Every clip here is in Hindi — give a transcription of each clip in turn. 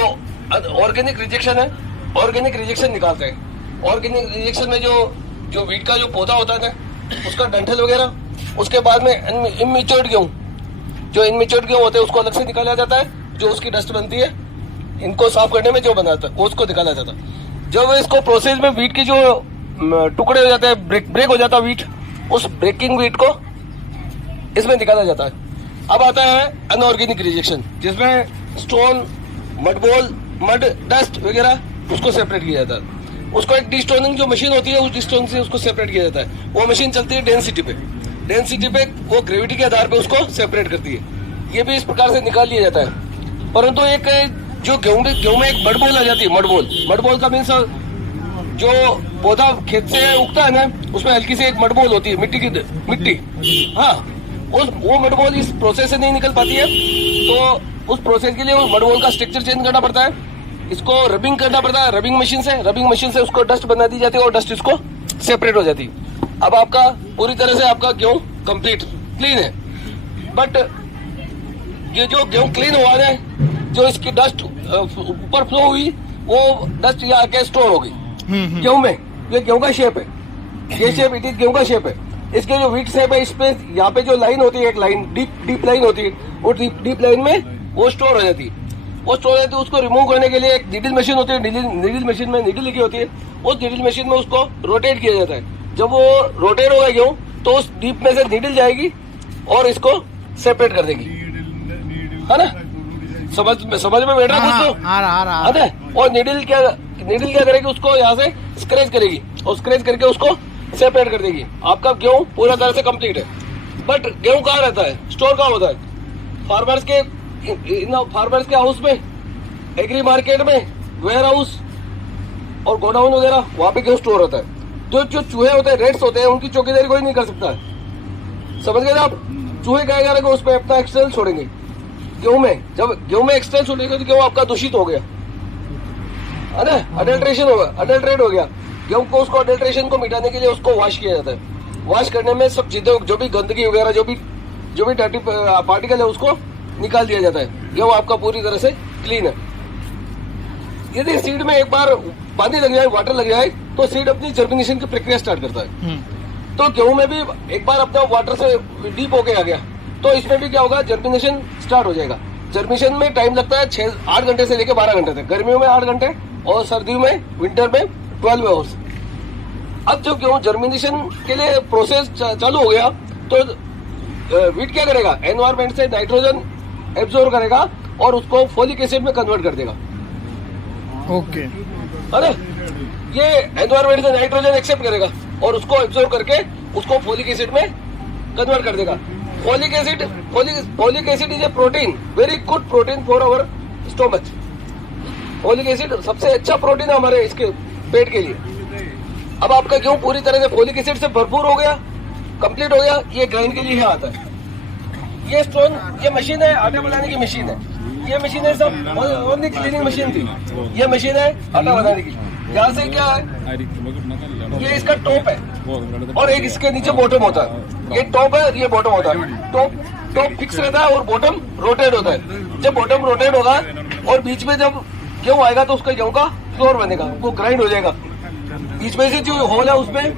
जो ऑर्गेनिक रिजेक्शन है, ऑर्गेनिक रिजेक्शन निकालते हैं। ऑर्गेनिक रिजेक्शन में जो वीट का जो पौधा होता है ना, उसका डंठल वगैरह, उसके बाद में इनमेच्योर्ड गेहूं, जो इनमेच्योर्ड गेहूं होते हैं उसको अलग से निकाला जाता है। जो उसकी डस्ट बनती है इनको साफ करने में जो बनाता है वो उसको निकाला जाता है। जब इसको प्रोसेस में वीट की जो टुकड़े हो जाते हैं, ब्रेक हो जाता है वीट, उस ब्रेकिंग वीट को इसमें निकाला जाता है। अब आता है अनऑर्गेनिक रिजेक्शन, जिसमें स्टोन, मड, डस्ट वगैरह उसको सेपरेट किया जाता है। उसको एक डिस्टोनिंग जो मशीन होती है, उस डिस्टोनिंग से उसको सेपरेट किया जाता है। वो मशीन चलती है डेंसिटी पे वो ग्रेविटी के आधार पे उसको सेपरेट करती है। ये भी इस प्रकार से निकाल लिया जाता है। परंतु एक जो गेहूं में एक मडबोल आ जाती है, मडबोल का मीन्स जो पौधा खेत से उगता है ना, उसमें हल्की सी एक मडबोल होती है, मिट्टी, हाँ, वो मडबोल इस प्रोसेस से नहीं निकल पाती है। तो उस प्रोसेस के लिए उस मडबोल का स्ट्रक्चर चेंज करना पड़ता है, इसको रबिंग करना पड़ता है। रबिंग मशीन से उसको डस्ट बना दी जाती है और डस्ट इसको सेपरेट हो जाती है। अब आपका पूरी तरह से आपका गेहूं कंप्लीट क्लीन है। बट ये जो गेहूं क्लीन हुआ है, जो इसकी डस्ट ऊपर फ्लो हुई, वो डस्ट यहाँ आके स्टोर हो गई गेहूं में। ये गेहूं का शेप है, ये शेप इट इज गेहूं का शेप है। इसके जो वीट शेप है, इसपे यहाँ पे जो लाइन होती है, एक लाइन डीप लाइन होती है, वो डीप लाइन में वो स्टोर हो जाती है। उसको रिमूव करने के लिए एक नीडल मशीन होती है, नीडल मशीन में नीडल लगी होती है। उस नीडल मशीन में उसको रोटेट किया जाता है। जब वो रोटेट होगा गेहूं, तो उस डीप में से नीडल जाएगी और इसको सेपरेट कर देगी, है ना? समझ में बैठ रहा है दोस्तों? और नीडल क्या करेगी, उसको यहाँ से स्क्रैच करेगी और स्क्रैच करके उसको सेपरेट कर देगी। आपका गेहूं पूरा तरह से कंप्लीट है। बट गेहूं कहाँ रहता है, स्टोर कहाँ होता है? फार्मर्स के हाउस में, एग्री मार्केट में, वेयर हाउस और गोडाउन वगैरह, वहां पे गेहूं स्टोर होता है। जो चूहे होते हैं, रेट्स होते हैं, उनकी चौकीदारी कोई नहीं कर सकता है। समझ गए आप? चूहे क्या करेंगे, उस पर अपना एक्सटर्नल छोड़ेंगे गेहूं में। जब गेहूं में एक्सटर्नल छोड़ेंगे तो गेहूं आपका दूषित हो गया, है ना? अडल्ट्रेट हो गया गेहूं को। उसको अडल्ट्रेशन को मिटाने के लिए उसको वॉश किया जाता है। वॉश करने में सब चीजें, जो भी गंदगी वगैरह, जो भी डर्टी पार्टिकल है, उसको निकाल दिया जाता है। गेहूं आपका पूरी तरह से क्लीन है। यदि सीड में एक बार पानी लग जाए, वाटर लग जाए, तो सीड अपनी जर्मिनेशन की प्रक्रिया स्टार्ट करता है। तो गेहूं में भी एक बार अपना वाटर से डीप होके आ गया, तो इसमें भी क्या होगा, जर्मिनेशन स्टार्ट हो जाएगा। जर्मिनेशन में टाइम लगता है 8 घंटे से लेकर 12 घंटे तक। गर्मियों में 8 घंटे और सर्दियों में, विंटर में 12 आवर्स। अब जब गेहूं जर्मिनेशन के लिए प्रोसेस चालू हो गया, तो वीट क्या करेगा, एनवायरमेंट से नाइट्रोजन एब्जॉर्ब करेगा और उसको फोलिक एसिड में कन्वर्ट कर देगा। ओके, है ना? ये एनवायरमेंट से नाइट्रोजन एक्सेप्ट करेगा और उसको एब्जॉर्ब करके उसको फोलिक एसिड में कन्वर्ट कर देगा। Folic acid is a protein, very good protein for our stomach. Folic acid सबसे अच्छा प्रोटीन है हमारे इसके पेट के लिए। अब आपका गेहूं पूरी तरह से फोलिक एसिड से भरपूर हो गया, कंप्लीट हो गया। ये ग्राइंड के लिए ही आता है। ये स्टोन, ये मशीन है, आटा बनाने की मशीन है। ये मशीन है सब ओनली क्लीनिंग मशीन थी। ये मशीन है आटा बनाने की। यहाँ से क्या है, ये इसका टॉप है और एक इसके नीचे बॉटम होता है। ये टॉप है, ये बॉटम होता है। टॉप फिक्स रहता है और बॉटम रोटेट होता है। जब बॉटम रोटेट होगा और बीच में जब गेहूं आएगा, तो उसका गेहूं का फ्लोर बनेगा, वो ग्राइंड हो जाएगा। बीच में से जो होल है, उसमें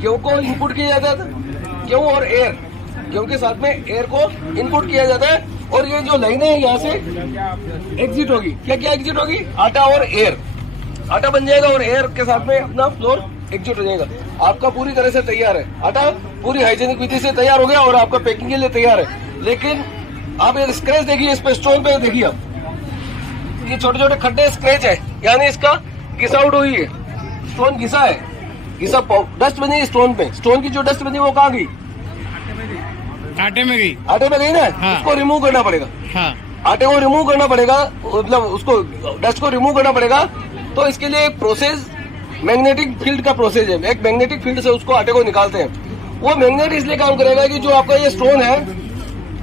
गेहूं को इनपुट किया जाता है। गेहूं और एयर, गेहूं के साथ में एयर को इनपुट किया जाता है और ये जो लाइनें हैं यहाँ से एग्जिट होगी। क्या एग्जिट होगी? आटा और एयर। आटा बन जाएगा और एयर के साथ में अपना फ्लोर एग्जिट हो जाएगा। आपका पूरी तरह से तैयार है। आटा पूरी हाइजेनिक विधि से तैयार हो गया और आपका पैकिंग के लिए तैयार है। लेकिन आप ये स्क्रैच देखिए, इस पे स्टोन पे देखिए आप, ये छोटे छोटे खड्डे स्क्रैच है, यानी इसका घिसा आउट हुई है। स्टोन घिसा है, घिसा डस्ट बनी है स्टोन पे। स्टोन की जो डस्ट बनी वो कहाँ गई? आटे में गई ना। हाँ। उसको रिमूव करना पड़ेगा। हाँ। आटे को रिमूव करना पड़ेगा, मतलब उसको डस्ट को रिमूव करना पड़ेगा। तो इसके लिए एक प्रोसेस, मैग्नेटिक फील्ड का प्रोसेस है। एक मैग्नेटिक फील्ड से उसको आटे को निकालते हैं। वो मैग्नेट इसलिए काम करेगा कि जो आपका ये स्टोन है,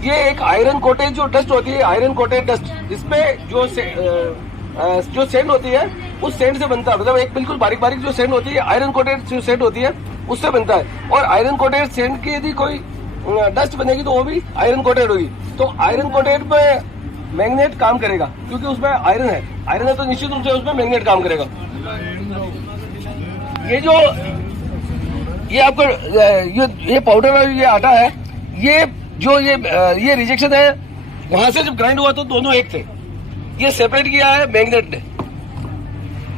ये एक आयरन कोटेड जो डस्ट होती है, आयरन कोटेड डस्ट, जिसपे जो सेंड होती है, उस सेंड से बनता है। मतलब एक बिल्कुल बारीक बारीक जो सेंड होती है, आयरन कोटेड जो सेंड होती है, उससे बनता है। और आयरन कोटेड सेंड की यदि कोई डस्ट बनेगी तो वो भी आयरन कोटेड होगी। तो आयरन कोटेड में मैग्नेट काम करेगा, क्योंकि उसमें आयरन है तो निश्चित रूप से उसमें मैग्नेट काम करेगा। ये जो ये आपको ये पाउडर और ये आटा है, ये रिजेक्शन है, वहां से जब ग्राइंड हुआ तो दोनों एक थे, ये सेपरेट किया है मैग्नेट ने।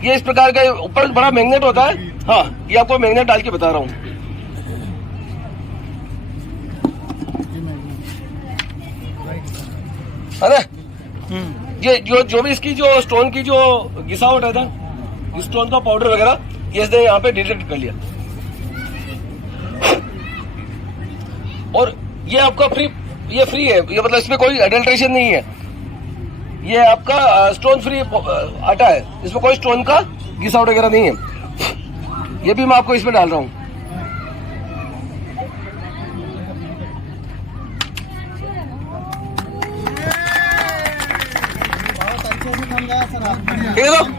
ये इस प्रकार का ऊपर बड़ा मैग्नेट होता है। हाँ, ये आपको मैग्नेट डाल के बता रहा हूँ। है ना, ये जो भी इसकी जो स्टोन की जो घिसावट है ना, स्टोन का पाउडर वगैरह, ये इसने यहाँ पे डिटेक्ट कर लिया। और ये आपका फ्री है, ये मतलब इसमें कोई अडल्ट्रेशन नहीं है। ये आपका स्टोन फ्री आटा है, इसमें कोई स्टोन का घिसावट वगैरह नहीं है। ये भी मैं आपको इसमें डाल रहा हूँ। बहुत अच्छे से समझाया सर आप। ठीक है।